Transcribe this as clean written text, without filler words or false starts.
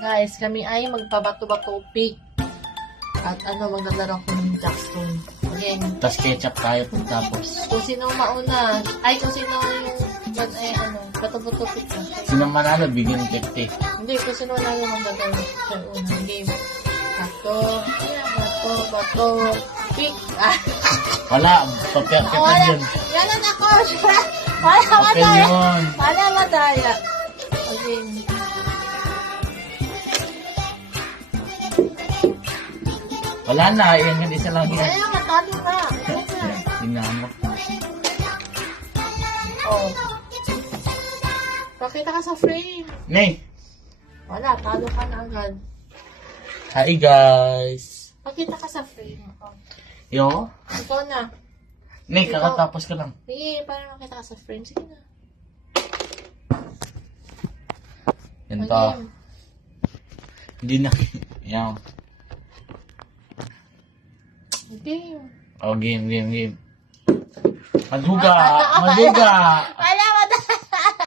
Guys, kami ay magpabato-bato pick. At maglalaro ko ng Jackstone. Again. Tapos ketchup tayo pagtapos. Kung sino mauna, kung sino yung, bato-bato pick na. Sino manalo, bigyan ng 50. Hindi, kung sino na yung maglalaro sa unang game. Bato, pick. Wala, papyapitan Wala. yun. Yanan ako. Wala Okay mataya. yun. Wala mataya. Again. Wala na, yan isa lang yan. Kaya matalo ka. Tingnan mo. Oh. Pakita ka sa frame. Nay! Wala, talo ka na agad. Hi guys! Pakita ka sa frame. Oh. Yo? Ikaw na. Nay, kakatapos ka lang. Sige, para makita ka sa frame. Sige na. Yan to. Again. Hindi na. Yan. Game. Oh, game. Maduga! Maduga! Wala